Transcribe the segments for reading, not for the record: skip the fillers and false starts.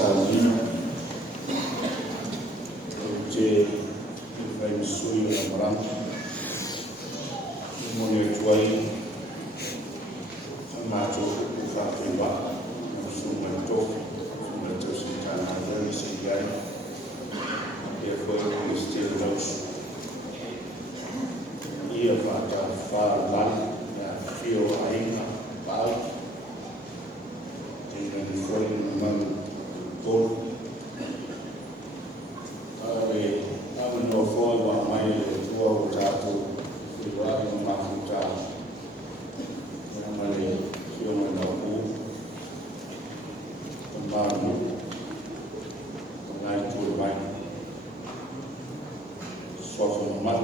Salina, J. Ibrahim Sui Amaran, Mone Tuai, Amato Fatiba, Sumato, Sumato Sitana, very Sigai, therefore we still those here Fata Far Land, Fio Aina, Bal, and then following among Paul. No for my tour tato, the Ryan Mafuta, normally, human or the Marmu, the night to wine, soften mud,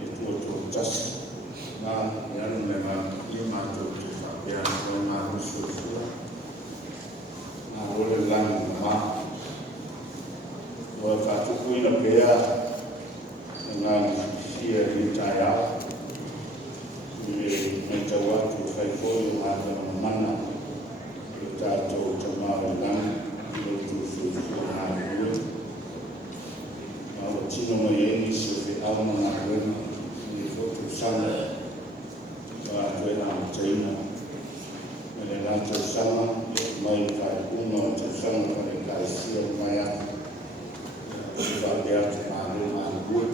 it would just now, young man, you might go to Fabian, no man who should feel. Now, what a land, ma. Wakati na pia na shia litaya ni mtawatu faifoi hata mana itato tamara dan tufu na hiyo na chino moyeni sofi alma na wena ni foto sana wa twena mtaina na nato sana mai ka uno tsana kwa kaisia maya Bagian malu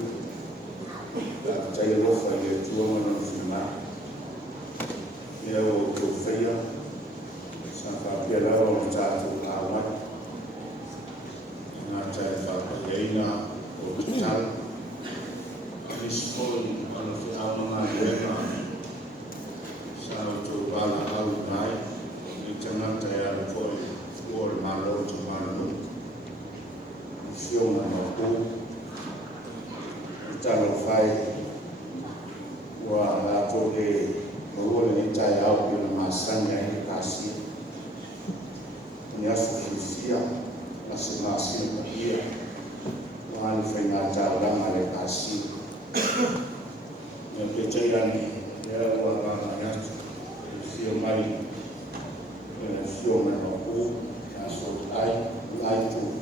dan saya lupa dia cuma menunjukkan dia untuk saya sampai dia lalu menjatuh awal dengan saya bagian untuk jalan ini semua kalau kita mengajarkan saya coba lalu naik di jangan saya lupa malu cuma Siona Mapu, Italo Fai, wa lato de Mawole Nita Yao Bila Masanya Hini Kasi, Nyasu Hisia, Nasi Mpia, Wani Fengata Lama Le Kasi, Nyapeche Yani, Ya Wala Nyasu, Sio Mari, Sio Mapu, Naso Laitu,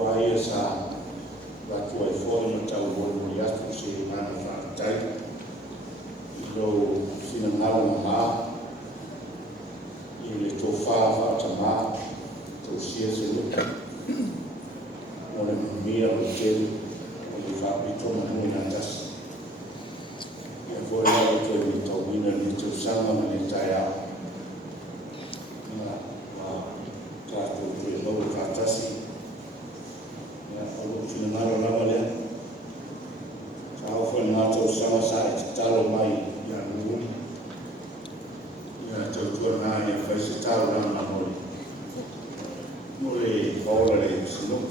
Wahai sa watu waifoni mtauoni yatu shirikana fatai ilo sinangalo ma ile tofa fatama toshie selu wala mia mkeli ulifapito mwana tas ya vona watu walitawina nitosama manitaya na tatu tuelo fatasi Sinangalo lama le, kau fanato sama saya talo mai yang mulu, yang tertuan nanya kasih talo lama mulu, mulu bawa le sinut,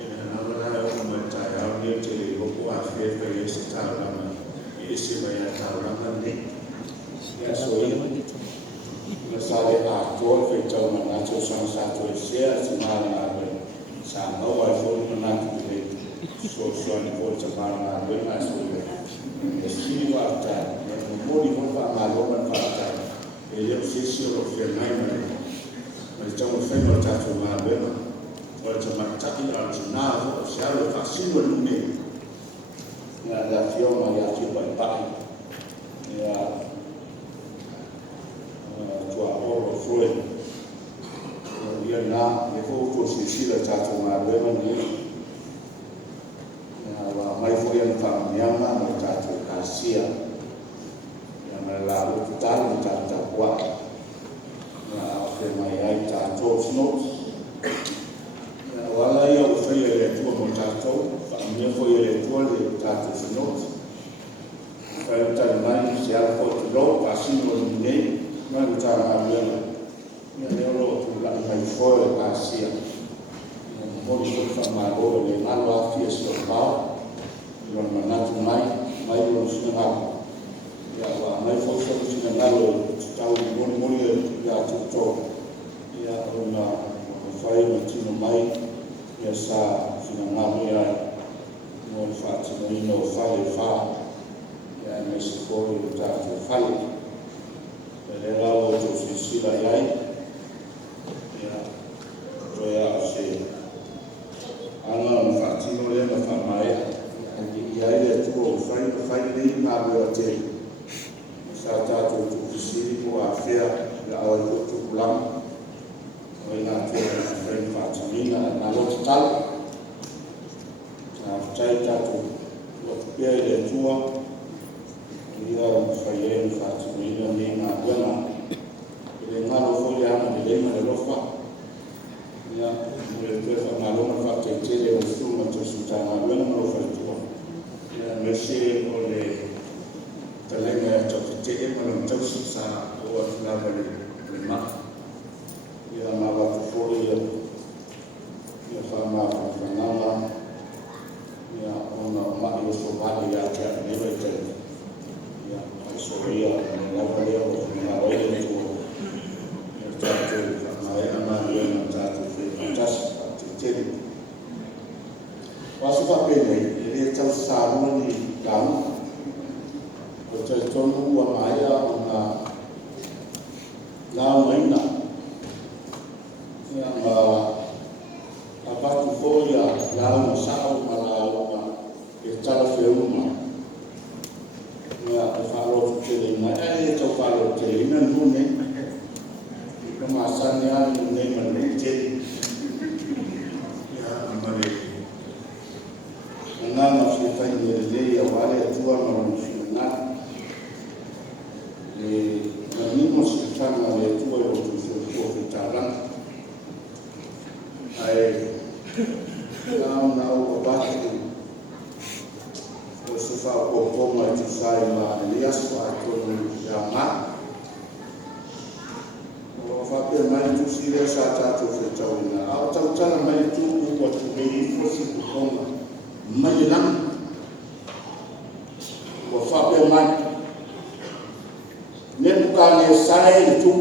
nama lah orang macam dia ciri buku akhir kasih talo lama, isi banyak talo lama ni, ya soalnya masalah aktor fikir mengacu sama satu share semangat sama wajib menantu ini sosial itu cemara dengan sulit. Meski waktu yang memulai membuat maluman fakta, ia sisi rofianai macam film macam maluman, macam macam harus nahu, siapa vaksin belum ada film yang cuba ya tua orang fluid. Dia nak ikut sisi lecatur maluman ni, mai foi yang kamiana lecatur Asia, yang lalu kita lecatur kuat, firman yang lecatur snot, walau yang foi lecatur lecatur, kami foi lecatur snot, kalau lain siapa pun lo pasti mungkin mana cara maluman. Yang orang tu lagi mai foi Asia, mau disebut malu ni malu Asia sebab, yang mana tu mai orang senang, ya mai foi senang lalu tahu mula ya tu ya orang foi macam mai ya sa senang lalu ya mau faat senang fa ya Mexico itu tak fai, jadi lalu tu sisi lain tala tai tatu pia ile tua ia fayen fatimina nina bwana ile ngalo foi ama ile ma lofa ia ile pesa na lona fa tetele usuma tusutana bwana lofa tua ia meshi ole talenga tokite ma tausi sa o atuna bale ma ia ma wa foi ia fama fanama ya ona ma yo so vale ya ya never tell ya so ya na vale o na oile tu ya tatu na ya na yo na tatu fantastic tele wasu pa pele ile tau sabu ni damu o te tonu wa maya ona na maina ya ma apatu foya la una sao mala e tala feuma ya falo tele na e to falo tele na nune kama asani ya nune manete ya amare na na fitani le ya wale tua na na nimo sitana le tua yo tu fitara ai na o batu o sofa o poma tu sai ma elias wa to jama o fa pe mai tu sire sa ta to fe tawina au tau tala mai tu ko tu be fo si ku poma mai lang o fa pe mai ne buka ne sai tu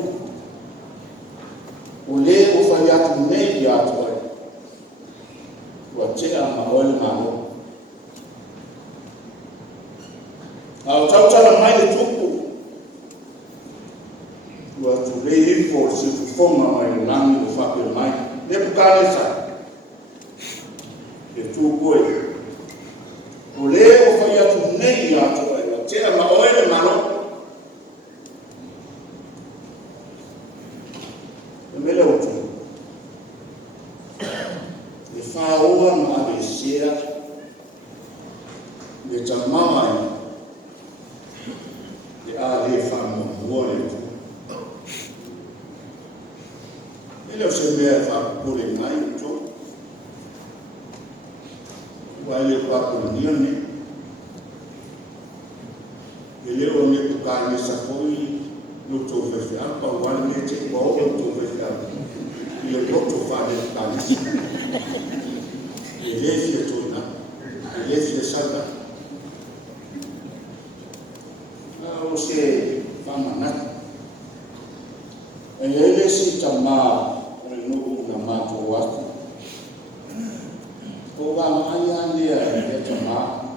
o le o fa ya tu ne ya to wacce amma wani mano au tautala mai le tuku wa tu le for se forma mai nami o fa mai ne bukale sa e tu koi o le o fa ya tu nei ya to wacce amma wani mano mele o tu faua ma besia de chamama de ale famo muore ele se me fa pure mai to wale pa kunione ele o ne ka ni sa foi no to fe apa wale ne che bo to fe ile to fa de ka ni Elefie tuna, elefie sada. O se fama na. Ele si tama no na mato watu. Ko wa maya ndia e tama.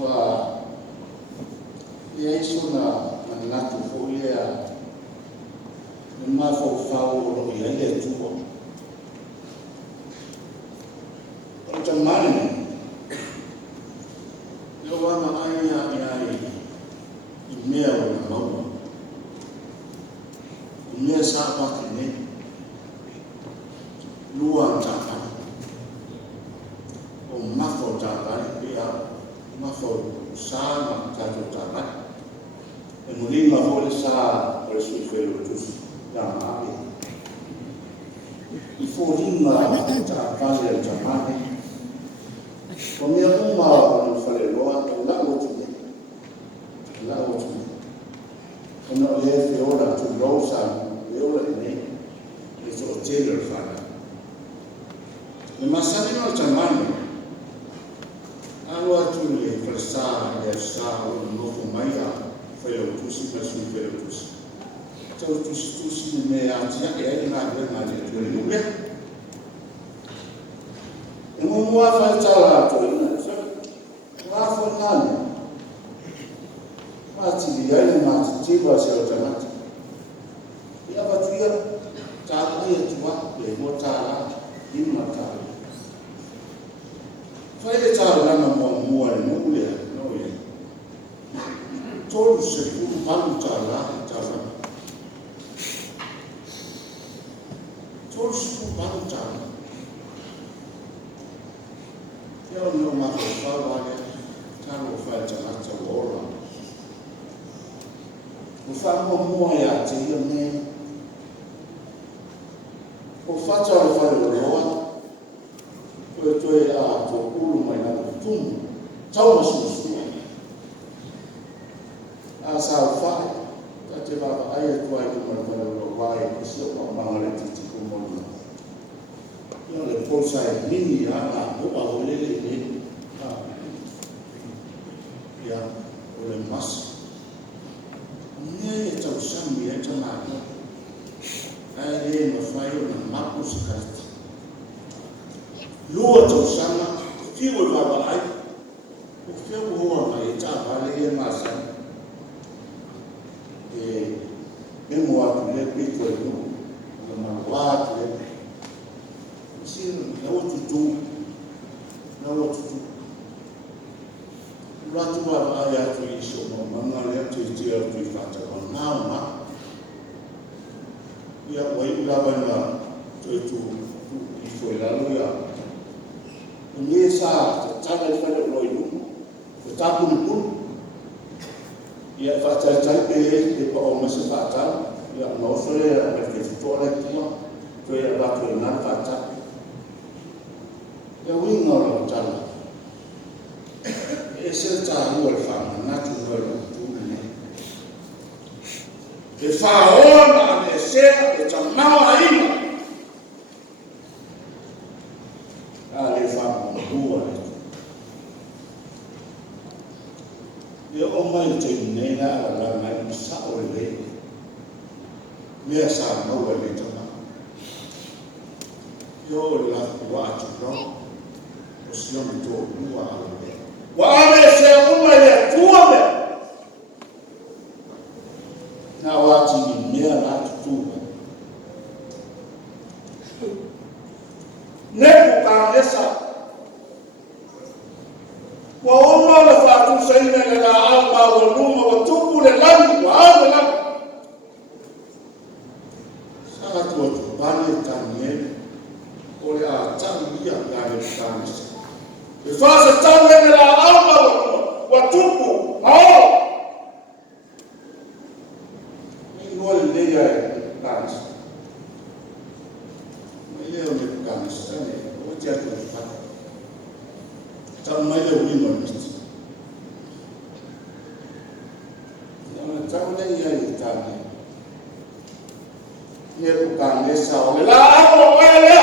Wa e iso na tu folia. Ma fo fa o ile tuo. Tamani yo wana aya imea na maua imea sapa kene lua tapa o mafo tapa pia mafo sana tato tapa e mulima vole sa por su felo tus da mare i forima tapa le tamani Kami aku mau fale loa to la o tu ono le fe ora tu rosa le ora ne e so tele fala le masani no chamani alo tu le frasa le sa no fu maia fale tu si per su fale tu si me atia e na le tu le Mua fatala to wa fonani mati yale mati tiba se otamati ya batuya tabu ya tuwa le motala imata faile tabu na mua ne mule no ye tolu se ku palu tala su baru jam. Ya no ma fa wale kalo fa jama tawora. Ufa mo ya te ne. O fa tawora fa roa. To a to ulu mai na tum. Tau su. Asa fa ta te va ai to ai to ma vai que se o mangale titi como no. Yo le posa e mini ana o a ole le ya o le mas. Ne e tau sami e tau nana. Ai e ma fai o na mapu se karti. Lua tau sama, fiu e lava ai. O fiu hoa mai e ta vale e masa. Mesmo atu le pito e no, na watu le. Sino na otutu, Ratu wa ai atu I so no manga le atu I te atu I fata o nauma. Ia wai lava na tu I foi lalo ia. Ni sa tana I fata o iu. O tapu ni pun. Ia fata pe pa o masa fata. Ia no sole a ke fora tua. To ia ba to na fata. Ia winga o tala. E se ta o fa na tu o tu ne. E fa ona ne se e ta mau ai. Ale fa mo bua. Ia o mai te ne na la mai sa o le. Mea sa no le tama. Yo la wa tu no. O sio mi to bua o le. Wa me se uma le tua me. Na wa ti ni mea na tu. Ne ku ka esa. Wa uma le fa tu sai ne la alba wa numa wa tupu le lan wa ala lan. Sa tu bani tanie. Ole a tangia ngale kanisa. E fase tangia la alba wa tupu ao. Ni ngole le ya kanisa. Mai le o kanisa ne o tia tu fa. Tan mai le ni no ni. Na tan le ya itani. Ni ku kanisa o la o wele.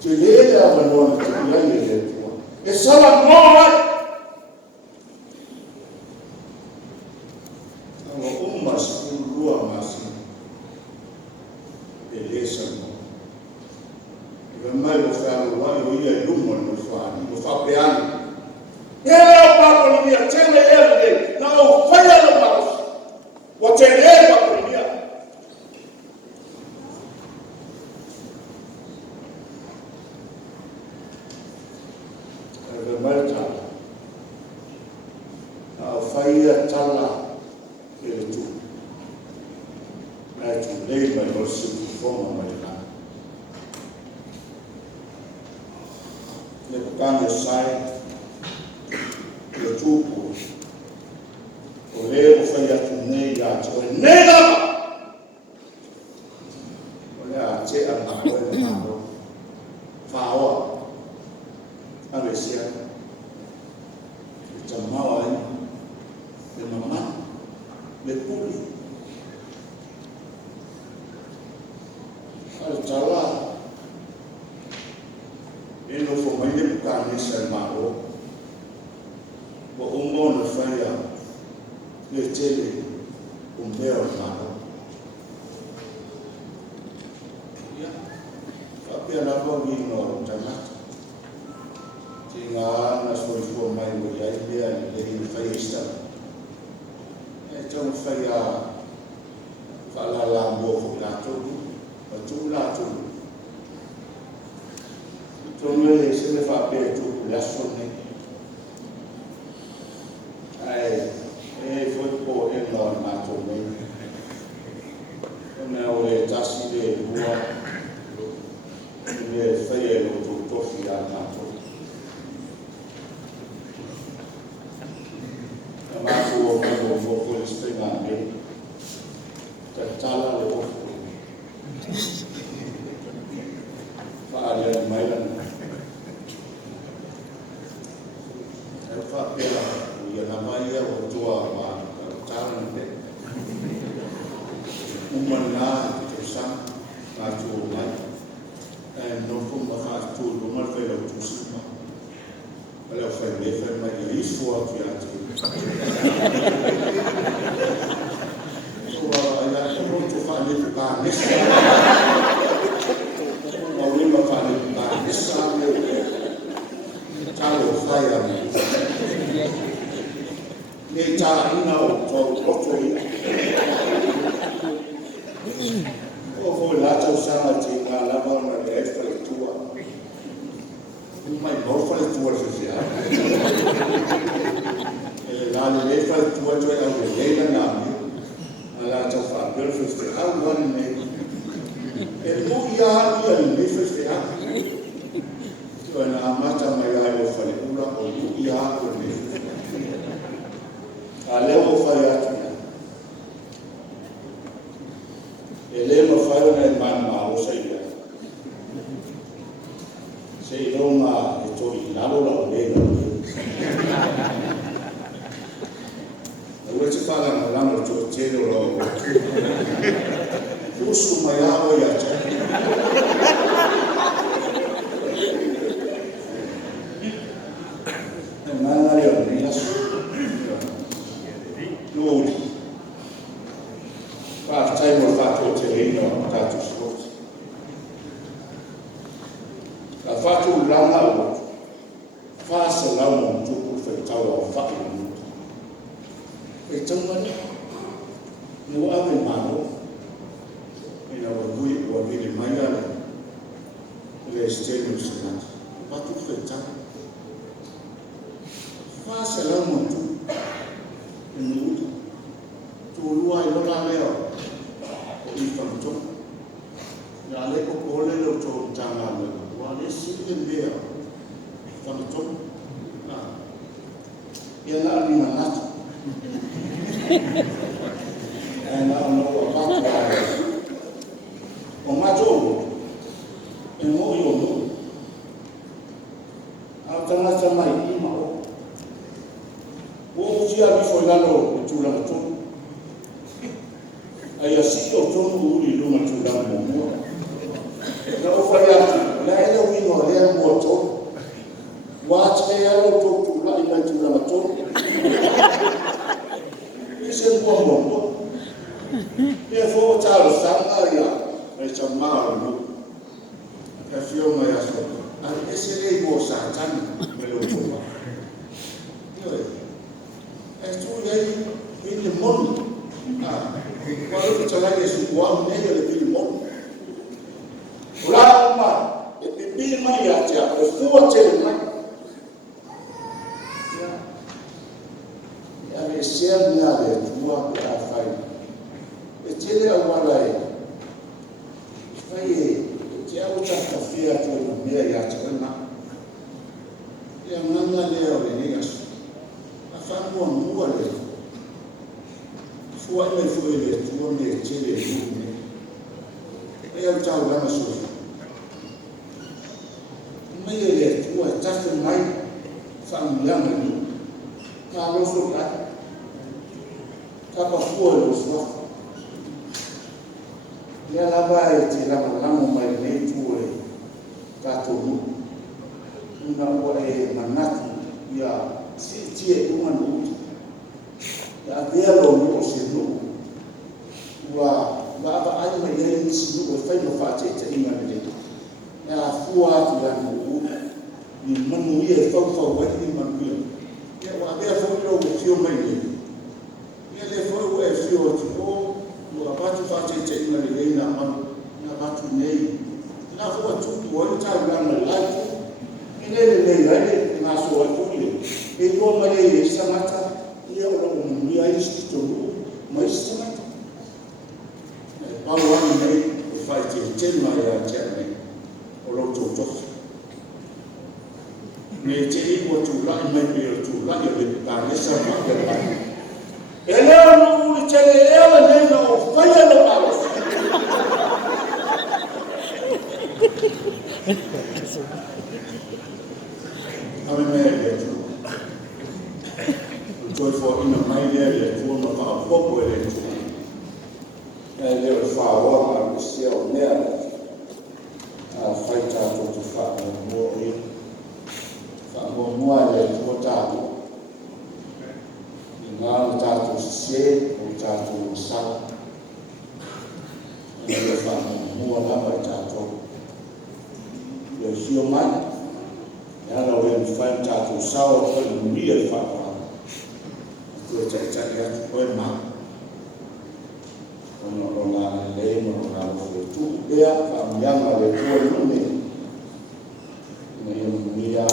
te lele a vanona te ia i le tua. E sala moa Anga umas ulua masi e lesa mo. Iwa mai o whaaru wai o ia lumo no whaani, o whapeani. E leo pako ni mia tene ele, na o whaia no maus. Wa tene e pako ni mia. Iwa mai tala. Na o whaia tala ele tu. Na tu lei mai o siku foma mai na. Le pukane sai, le tupu, o le o whai atu nei a toe nei lama! O le a te a na koe na maro, whaoa, ame sia, le tamawa ai, le mamani, le puli. Al tala, e no fo mai le pukane sai maro, o umo na whaia le tele o mea o maro. Ia, whapea na kua wino o tangata. Te ngā ana soifua mai o iai lea ni le hini whaia istana. E tau whaia whalala mua ko la tolu, ma tu la tolu. Tonga le se le whapea tu la sone. Ai, e foi po e no na to me. Ona o e tasi le bua. Le fai lo to tofi a na to. Ma ko o le spinga me. Ta tala le o. Fa le mai la. E fa pela ia na mai o tua ma tala ne. Umana te sang na tu mai. E no fu ma fa tu lo ma fe lo tu sima. Ala fa le fa mai i fu a ti ati. So ala ko tu fa le ka ne sa. Ma wi ma fa le ka ne sa le. Talo fa ya ne. Nei tā ina o tau roto ina. O hoi lātau sama te ngā lama na le e whare tua. Mai mau whare tua se se hana. E lāne le whare tua toi au le leila ngā mi. A lātau whāpera whare au wani nei. E mui a ia ni me whare hana. Toi nā amata mai ai o whare ura o mui a o me whare. A leo o whai atu ia. E leo ma whai ona e mana ma o sa ia. Se i ronga e toi lalo la o leo. E ue te whanga na lama to tēro la o. Usu mai a o ia te. E mana rea ni asu. Lord, Father, time of Father, to him, Father, Scott. A Father, Lama, Father, Lama, to put the tower of Father. It's somebody, no other man, in our way, or really my other, let's tell you something. What took the time? Father, Lama, tu lua I lona leo o I whanto. Ia le ko kole leo tō tanga leo. Wa le sile leo whanto. Ia na ni manata. E na no o patu ae. O mato e mo I o no. Au tangata mai I ma o. O tia mi foi lalo tu la to. Ai asi o tonu uri lunga tu la mo. Na o fai atu, na ele o ino alo tu la ina tu la mato ise ko mo e fo ta sanga ya e chama no e fio mai aso a ese le mo sa tan me lo toma yo e tu le ni mon quando tu c'hai che su buon meglio le più mon ora ma e più mai ya tia o forte ma ya me sia mi ale tua per fai e tiene a guardare fai ti ha avuto caffè a tua mia ya tia ma ya manna le ore ni gas a fa buon muore fu ai fu le tua me cele tu e eu tau la so me le tua tasta mai fa un lango ni ka lo so ka fu lo so ya la vai ti la mo mai ne tu e ka to nu una ore manati ya si ti e una nu ya vero no se no wa ba ai mai ne si no fa no fa te ina ne ya fuwa tu la no ni manu ye fa wa ni manu ya wa be fo lo fio mai ne ya le fo wa fio ti o wa ba tu fa te ina ne na ma na ba tu nei na fo tu wa ta la na la tu ile le le na so wa tu le e yo ma le samata ia o lo mu ia isto tu mas samata Paulo nei fai te mai a te o lo tu tu ne te o tu la mai pe tu la ia le ka ne sa ma ke pa e le no u te le ela nei no fai lo palos ame me le tu tu fo ina mai le tu no pa poco le tu le fa ora se o ne a fai ta tu fa mo le tu ta ina ta tu se o ta tu sa le fa mo la ba ta tu le fio mai ya la we fai ta tu sa o ko mi le fa tu ta ya ko ma ona le no na tu ya fa mi ama le tu no me ya